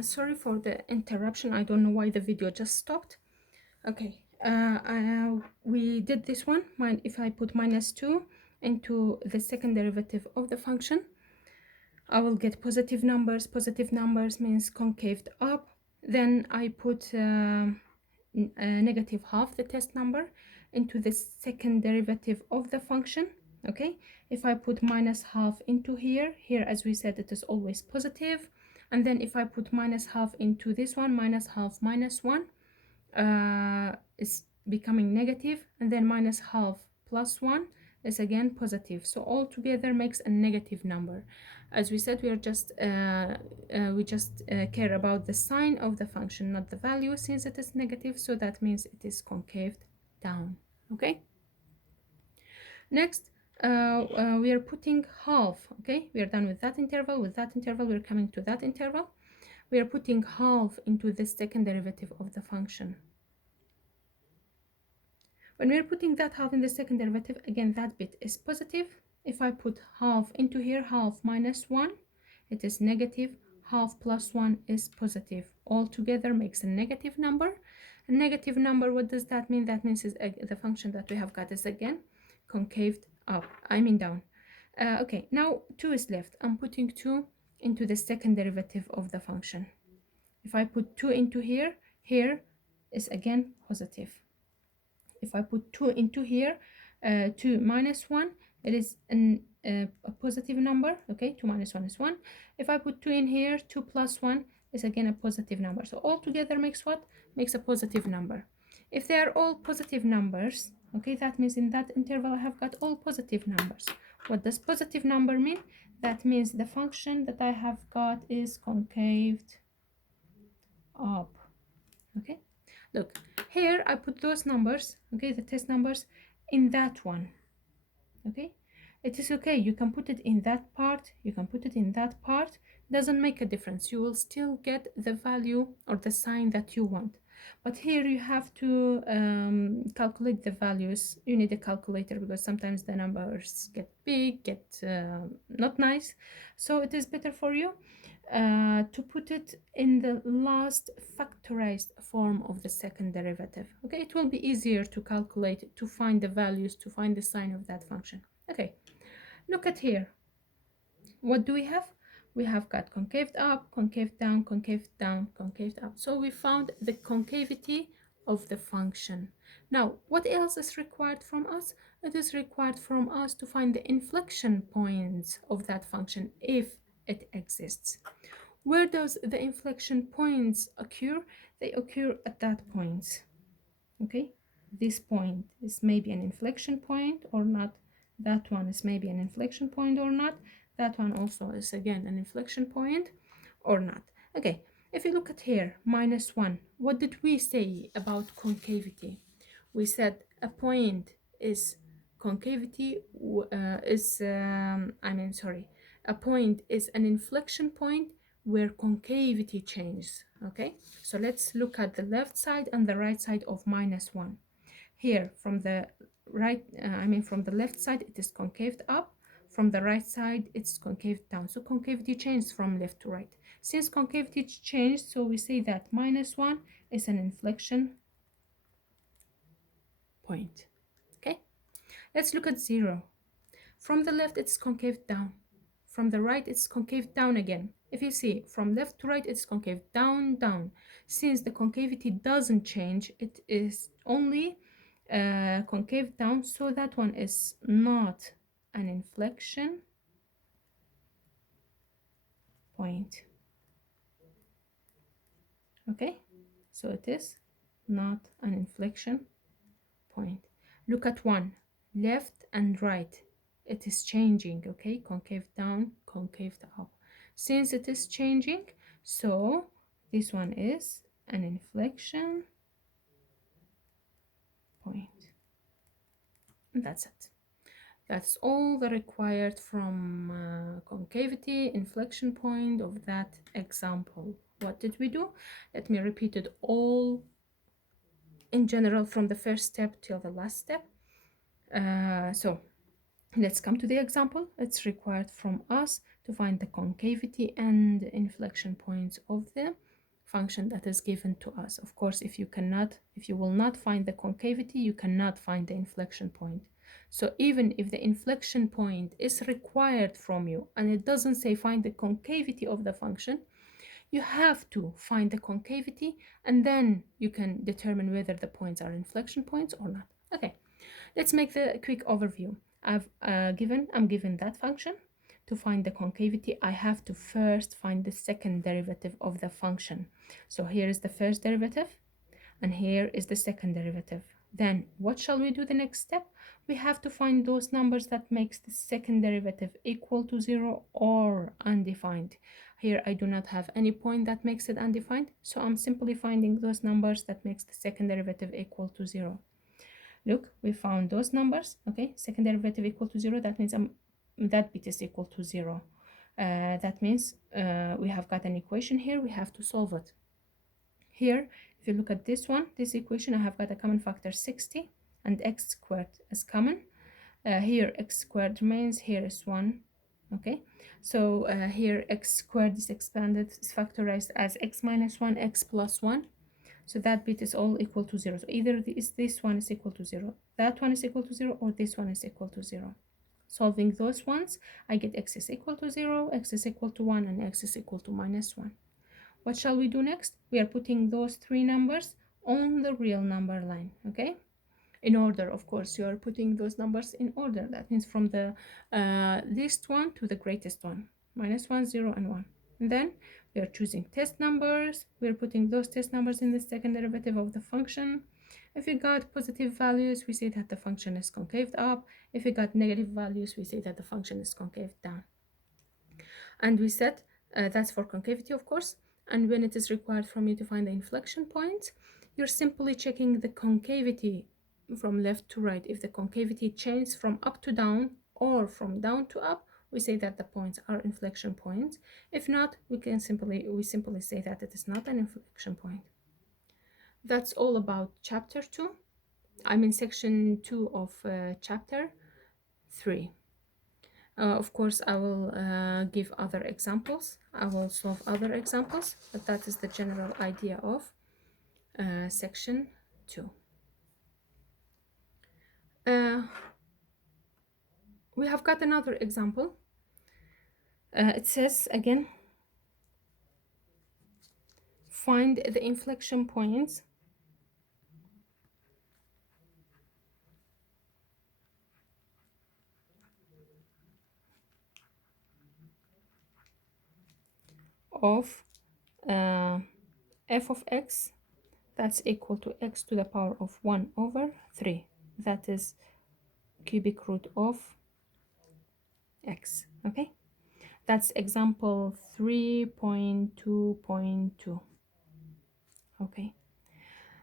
Sorry for the interruption. I don't know why the video just stopped. Okay, we did this one. If I put -2 into the second derivative of the function, I will get positive numbers. Positive numbers means concaved up. Then I put negative half, the test number, into the second derivative of the function. Okay, if I put -half into here, as we said, it is always positive. And then if I put -half into this one, -half minus 1 is becoming negative, and then -half plus 1 is again positive. So all together makes a negative number. As we said, we just care about the sign of the function, not the value, since it is negative. So that means it is concaved down. Okay. Next, we are putting half. Okay, we are done with that interval. With that interval, we're coming to that interval. We are putting half into the second derivative of the function. When we're putting that half in the second derivative, again, that bit is positive. If I put half into here, half minus 1, it is negative. Half plus 1 is positive. All together makes a negative number. A negative number, what does that mean? That means the function that we have got is again concaved up, down. Okay, now 2 is left. I'm putting 2 into the second derivative of the function. If I put 2 into here, here is again positive. If I put 2 into here, 2 minus 1, it is a positive number. Okay, 2 minus 1 is 1. If I put 2 in here, 2 plus 1 is again a positive number. So all together makes what? Makes a positive number. If they are all positive numbers, okay, that means in that interval I have got all positive numbers. What does positive number mean? That means the function that I have got is concaved up. Okay, look, here I put those numbers, okay, the test numbers, in that one. Okay, it is okay, you can put it in that part, you can put it in that part, doesn't make a difference. You will still get the value or the sign that you want. But here you have to calculate the values. You need a calculator because sometimes the numbers get big, get not nice. So it is better for you to put it in the last factorized form of the second derivative. Okay, it will be easier to calculate, to find the values, to find the sign of that function. Okay, look at here. What do we have? We have got concaved up, concaved down, concaved down, concaved up. So we found the concavity of the function. Now, what else is required from us? It is required from us to find the inflection points of that function if it exists. Where does the inflection points occur? They occur at that point. Okay, this point is maybe an inflection point or not. That one is maybe an inflection point or not. That one also is again an inflection point or not. Okay, if you look at here, -1, what did we say about concavity? We said a point is concavity a point is an inflection point where concavity changes. Okay, so let's look at the left side and the right side of -1. Here from the right, from the left side it is concaved up, from the right side it's concaved down. So concavity changes from left to right. Since concavity changed, so we say that -1 is an inflection point. Okay, let's look at 0. From the left it's concaved down, from the right it's concaved down again. If you see, from left to right it's concaved down, down. Since the concavity doesn't change, it is only concave down, so that one is not an inflection point. Okay, so it is not an inflection point. Look at 1, left and right, it is changing. Okay, concave down, concave up. Since it is changing, so this one is an inflection point. And that's it. That's all the required from concavity, inflection point of that example. What did we do? Let me repeat it all in general from the first step till the last step. So let's come to the example. It's required from us to find the concavity and inflection points of the function that is given to us. Of course, if you will not find the concavity, you cannot find the inflection point. So even if the inflection point is required from you and it doesn't say find the concavity of the function, you have to find the concavity and then you can determine whether the points are inflection points or not. Okay, let's make the quick overview. I'm given that function. To find the concavity, I have to first find the second derivative of the function. So here is the first derivative and here is the second derivative. Then what shall we do the next step? We have to find those numbers that makes the second derivative equal to 0 or undefined. Here I do not have any point that makes it undefined, so I'm simply finding those numbers that makes the second derivative equal to 0. Look, we found those numbers. Okay, second derivative equal to 0, that means that bit is equal to 0. That means we have got an equation here, we have to solve it. Here, if you look at this one, this equation, I have got a common factor 60 and x squared is common. Here x squared remains, here is 1. Okay, so here x squared is expanded, is factorized as x minus 1, x plus 1. So that bit is all equal to 0. So either this one is equal to 0, that one is equal to 0, or this one is equal to 0. Solving those ones, I get x is equal to 0, x is equal to 1, and x is equal to minus 1. What shall we do next? We are putting those three numbers on the real number line, okay? In order, of course, you are putting those numbers in order. That means from the least one to the greatest one. Minus 1, 0, and 1. And then we are choosing test numbers. We are putting those test numbers in the second derivative of the function. If we got positive values, we say that the function is concave up. If we got negative values, we say that the function is concave down. And we said that's for concavity, of course. And when it is required from you to find the inflection point, you're simply checking the concavity from left to right. If the concavity changes from up to down or from down to up, we say that the points are inflection points. If not, we simply say that it is not an inflection point. That's all about chapter 2. I'm in section 2 of chapter 3. Of course, I will give other examples. I will solve other examples, but that is the general idea of section 2. We have got another example. It says again, find the inflection points of f of x that's equal to x to the power of 1 over 3. That is cubic root of x. Okay, that's example 3.2.2. okay.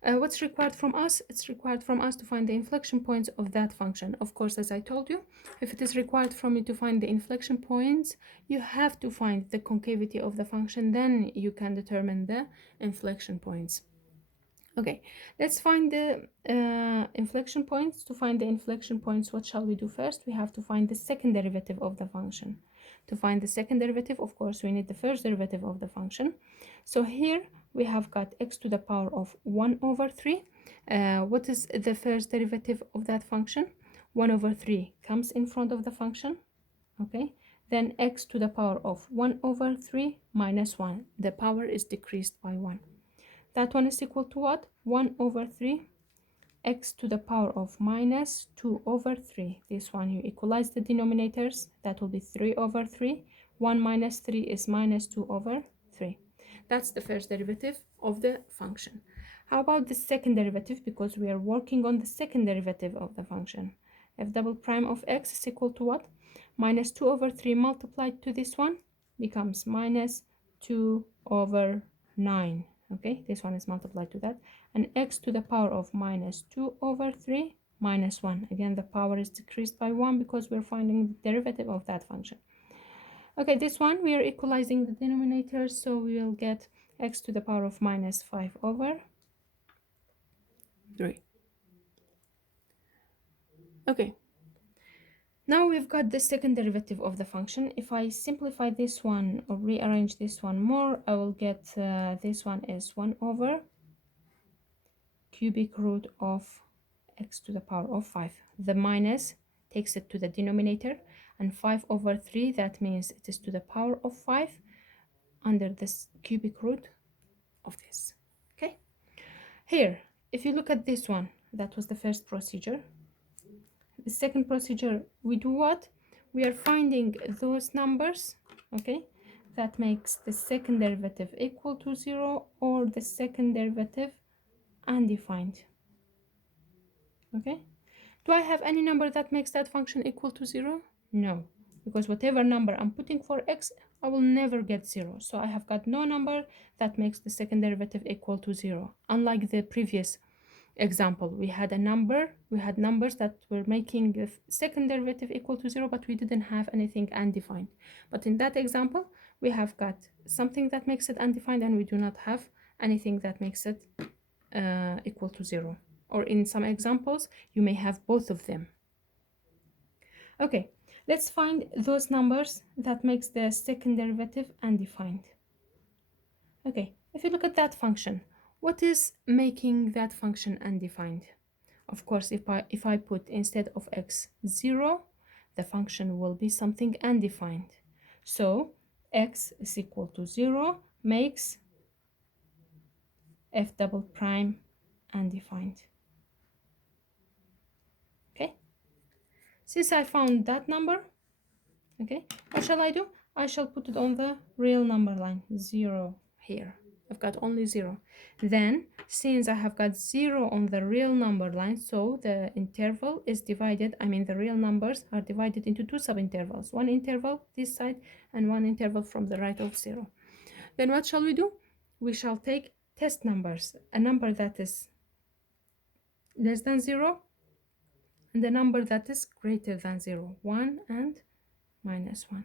What's required from us? It's required from us to find the inflection points of that function. Of course, as I told you, if it is required from you to find the inflection points, you have to find the concavity of the function, then you can determine the inflection points. Okay, let's find the inflection points. To find the inflection points, what shall we do first? We have to find the second derivative of the function. To find the second derivative, of course, we need the first derivative of the function. So here we have got x to the power of 1 over 3. What is the first derivative of that function? 1 over 3 comes in front of the function. Okay, then x to the power of 1 over 3 minus 1. The power is decreased by 1. That one is equal to what? 1 over 3 x to the power of minus 2 over 3. This one, you equalize the denominators. That will be 3 over 3. 1 minus 3 is minus 2 over 3. That's the first derivative of the function. How about the second derivative? Because we are working on the second derivative of the function. F double prime of x is equal to what? Minus 2 over 3 multiplied to this one becomes minus 2 over 9. Okay, this one is multiplied to that, and x to the power of minus 2 over 3 minus 1. Again, the power is decreased by 1 because we're finding the derivative of that function. Okay, this one we are equalizing the denominators, so we will get x to the power of minus 5 over 3. Okay, Now we've got the second derivative of the function. If I simplify this one or rearrange this one more, I will get this one is 1 over cubic root of x to the power of 5. The minus takes it to the denominator, and 5 over 3, that means it is to the power of 5 under this cubic root of this. Okay, here if you look at this one, that was the first procedure. The second procedure, we do what? We are finding those numbers, okay, that makes the second derivative equal to 0 or the second derivative undefined. Okay, do I have any number that makes that function equal to 0? No, because whatever number I'm putting for x, I will never get 0. So I have got no number that makes the second derivative equal to 0. Unlike the previous example, we had numbers that were making the second derivative equal to 0, but we didn't have anything undefined. But in that example, we have got something that makes it undefined, and we do not have anything that makes it equal to 0. Or in some examples, you may have both of them. Okay, let's find those numbers that makes the second derivative undefined. Okay, if you look at that function, what is making that function undefined? Of course, if I put instead of x 0, the function will be something undefined. So x is equal to 0 makes f double prime undefined. Okay, since I found that number, okay, what shall I do? I shall put it on the real number line, 0 here. I've got only 0. Then, since I have got 0 on the real number line, so the interval is divided, the real numbers are divided into two subintervals. One interval this side and one interval from the right of 0. Then what shall we do? We shall take test numbers, a number that is less than 0 and a number that is greater than 0, 1 and minus 1.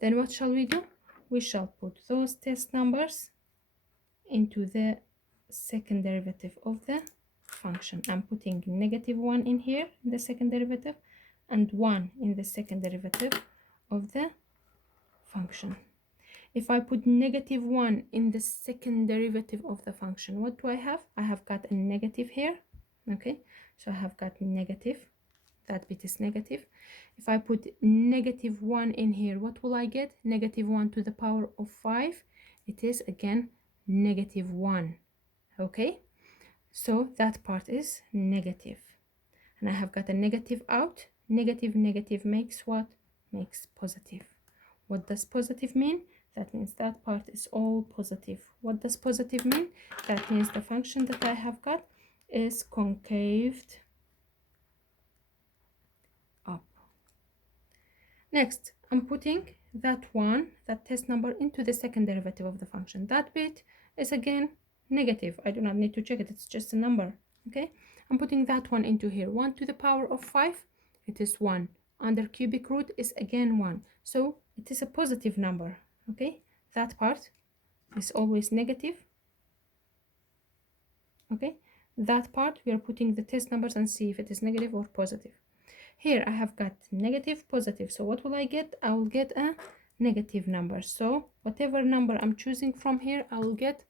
Then what shall we do? We shall put those test numbers into the second derivative of the function. I'm putting negative 1 in here in the second derivative and 1 in the second derivative of the function. If I put negative 1 in the second derivative of the function, what do I have? I have got a negative here. Okay, so I have got negative. That bit is negative. If I put negative 1 in here, what will I get? Negative 1 to the power of 5. It is again negative 1. Okay, so that part is negative. And I have got a negative out. Negative, negative makes what? Makes positive. What does positive mean? That means that part is all positive. What does positive mean? That means the function that I have got is concaved up. Next, I'm putting that test number into the second derivative of the function. That bit is again negative. I do not need to check it, it's just a number. Okay, I'm putting that one into here. 1 to the power of 5, it is 1. Under cubic root is again 1. So it is a positive number. Okay, that part is always negative. Okay, that part we are putting the test numbers and see if it is negative or positive. Here I have got negative, positive. So what will I get? I will get a negative number. So whatever number I'm choosing from here, I will get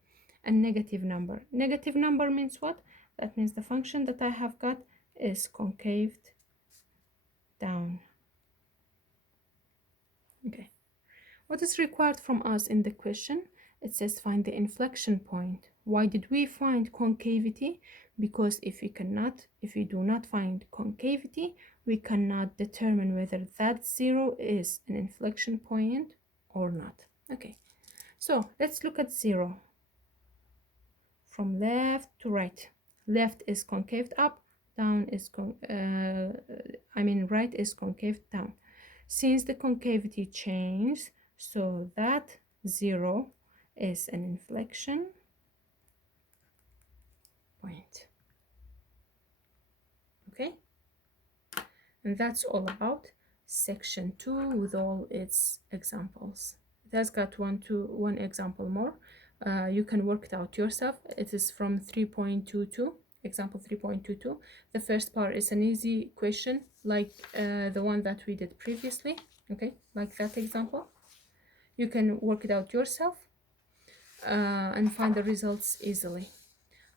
a negative number. Negative number means what? That means the function that I have got is concaved down. Okay. What is required from us in the question? It says find the inflection point. Why did we find concavity? Because if we do not find concavity, we cannot determine whether that 0 is an inflection point or not. Okay, so let's look at 0 from left to right. Left is concaved up, down is right is concaved down. Since the concavity changed, so that 0 is an inflection point. Okay, and that's all about section 2 with all its examples. It has got one example more. You can work it out yourself. It is from 3.22 example 3.22. The first part is an easy question like the one that we did previously, okay, like that example. You can work it out yourself and find the results easily.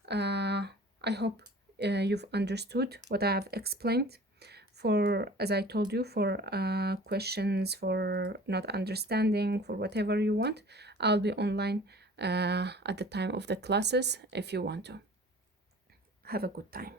I hope you've understood what I have explained. For, as I told you, for questions, for not understanding, for whatever you want, I'll be online at the time of the classes if you want to. Have a good time.